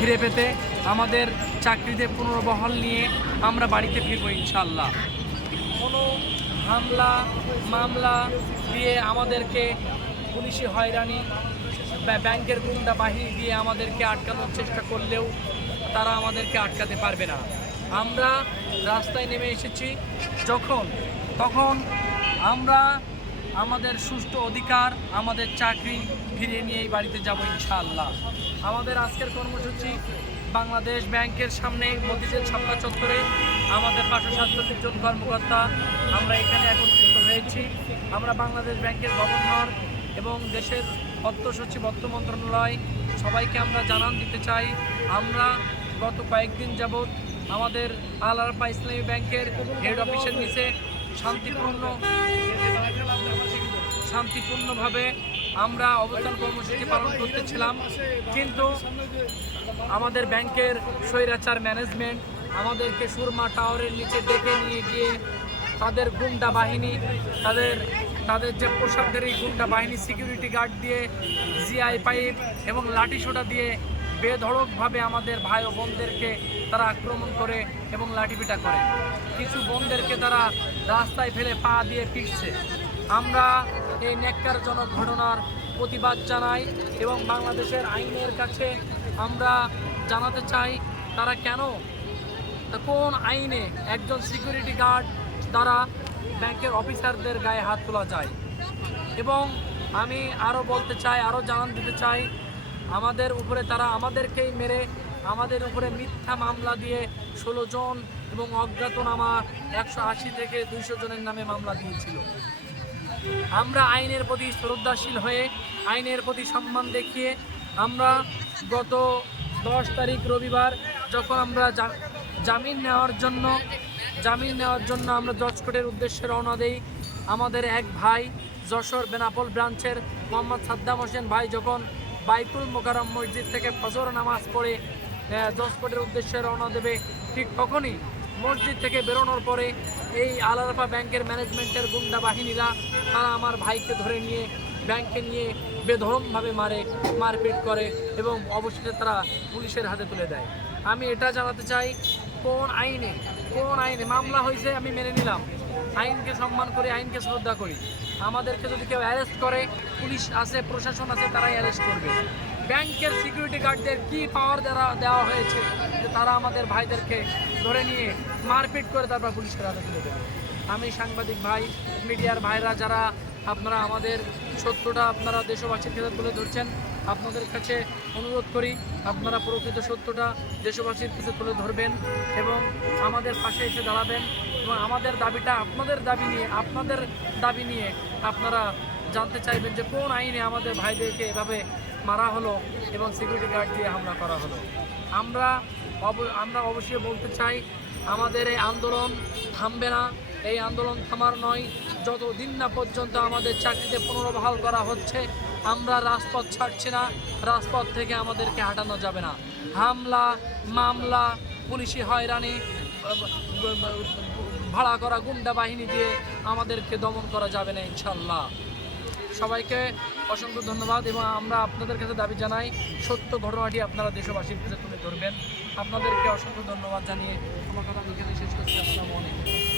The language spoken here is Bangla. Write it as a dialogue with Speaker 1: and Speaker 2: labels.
Speaker 1: ফিরে পেতে আমাদের চাকরিতে পুনর্বহাল নিয়ে আমরা বাড়িতে ফিরবো ইনশাল্লাহ কোনো হামলা, মামলা দিয়ে আমাদেরকে পুলিশি হয়রানি ব্যা- ব্যাংকের গুন্ডা বাহিনী দিয়ে আমাদেরকে আটকানোর চেষ্টা করলেও তারা আমাদেরকে আটকাতে পারবে না। আমরা রাস্তায় নেমে এসেছি যখন, তখন আমরা আমাদের সুষ্ঠু অধিকার, আমাদের চাকরি ফিরিয়ে নিয়েই বাড়িতে যাব ইনশাআল্লাহ। আমাদের আজকের কর্মসূচি, বাংলাদেশ ব্যাংকের সামনে মতিঝিল ছাপ্পা চত্বরে আমাদের পাঁচশো সাতচল্লিশ জন কর্মকর্তা, আমরা এখানে একত্রিত হয়েছি। আমরা বাংলাদেশ ব্যাংকের গভর্নর এবং দেশের অর্থ সচিব, অর্থ মন্ত্রণালয়, সবাইকে আমরা জানান দিতে চাই। আমরা গত কয়েকদিন যাবৎ আমাদের আল ইসলামী ব্যাংকের হেড অফিসের নিচে শান্তিপূর্ণ শান্তিপূর্ণভাবে আমরা অবস্থান কর্মসূচি পালন করতেছিলাম। কিন্তু আমাদের ব্যাংকের স্বৈরাচার ম্যানেজমেন্ট আমাদেরকে সুরমা টাওয়ারের নিচে ডেকে নিয়ে গিয়ে তাদের গুন্ডা বাহিনী, তাদের তাদের যে পোশাকদের এই গুন্ডা বাহিনী সিকিউরিটি গার্ড দিয়ে জিআই পাইপ এবং লাঠি সোটা দিয়ে বেধড়কভাবে আমাদের ভাই ও বোনদেরকে তারা আক্রমণ করে এবং লাঠিপিটা করে। কিছু বোনদেরকে তারা রাস্তায় ফেলে পা দিয়ে পিটছে। আমরা এই ন্যাক্কারজনক ঘটনার প্রতিবাদ জানাই এবং বাংলাদেশের আইনের কাছে আমরা জানাতে চাই, তারা কেন? কোন আইনে একজন সিকিউরিটি গার্ড দ্বারা ব্যাংকের অফিসারদের গায়ে হাত তোলা যায়? এবং আমি আরও বলতে চাই, আরও জানান দিতে চাই, আমাদের উপরে তারা আমাদেরকেই মেরে, আমাদের উপরে মিথ্যা মামলা দিয়ে ষোলো জন এবং অজ্ঞাতনামা একশো আশি থেকে দুইশো জনের নামে মামলা দিয়েছিল। আমরা আইনের প্রতি শ্রদ্ধাশীল হয়ে আইনের প্রতি সম্মান দেখিয়ে আমরা গত দশ তারিখ রবিবার যখন আমরা জামিন নেওয়ার জন্য জামিন নেওয়ার জন্য আমরা জজ কোর্টের উদ্দেশ্যে রওনা দেই আমাদের এক ভাই যশোর বেনাপোল ব্রাঞ্চের মোহাম্মদ সাদ্দাম হোসেন ভাই যখন বাইতুল মোকারম মসজিদ থেকে ফজর নামাজ পড়ে আহ, জজ কোর্টের উদ্দেশ্যে রওনা দেবে ঠিক তখনই মসজিদ থেকে বেরোনোর পরে এই আলারফা ব্যাংকের ম্যানেজমেন্টের গুন্ডা বাহিনীরা তারা আমার ভাইকে ধরে নিয়ে, ব্যাংকে নিয়ে বেধরমভাবে মারে, মারপিট করে এবং অবশেষে তারা পুলিশের হাতে তুলে দেয়। আমি এটা জানাতে চাই, কোন আইনে কোন আইনে মামলা হয়েছে আমি মেনে নিলাম। আইনকে সম্মান করি, আইনকে শ্রদ্ধা করি। আমাদেরকে যদি কেউ অ্যারেস্ট করে, পুলিশ আছে, প্রশাসন আছে, তারাই অ্যারেস্ট করবে। ব্যাংকের সিকিউরিটি গার্ডদের কি পাওয়ার দেওয়া দেওয়া হয়েছে, যে তারা আমাদের ভাইদেরকে ধরে নিয়ে মারপিট করে তারপর পুলিশের হাতে তুলে দেবে। আমি সাংবাদিক ভাই, মিডিয়ার ভাইরা যারা আপনারা আমাদের সত্যটা আপনারা দেশবাসীর কাছে তুলে ধরছেন, আপনাদের কাছে অনুরোধ করি আপনারা প্রকৃত সত্যটা দেশবাসীর কাছে তুলে ধরবেন এবং আমাদের পাশে এসে দাঁড়াবেন এবং আমাদের দাবিটা আপনাদের দাবি নিয়ে, আপনাদের দাবি নিয়ে আপনারা জানতে চাইবেন যে কোন আইনে আমাদের ভাইদেরকে এভাবে মারা হলো এবং সিকিউরিটি গার্ড দিয়ে হামলা করা হলো। আমরা অব- আমরা অবশ্যই বলতে চাই, আমাদের এই আন্দোলন থামবে না। এই আন্দোলন থামার নয়। যতদিন না পর্যন্ত আমাদের চাকরিতে পুনর্বহাল করা হচ্ছে, আমরা রাজপথ ছাড়ছি না, রাজপথ থেকে আমাদেরকে হাঁটানো যাবে না। হামলা, মামলা, পুলিশি হয়রানি, ভাড়া করা গুন্ডা বাহিনী দিয়ে আমাদেরকে দমন করা যাবে না ইনশাল্লাহ সবাইকে অসংখ্য ধন্যবাদ এবং আমরা আপনাদের কাছে দাবি জানাই, সত্য ঘটনাটি আপনারা দেশবাসীর কাছে তুলে ধরবেন। আপনাদেরকে অসংখ্য ধন্যবাদ জানিয়ে আমার কথা এখানে শেষ করছি। আসসালামু আলাইকুম।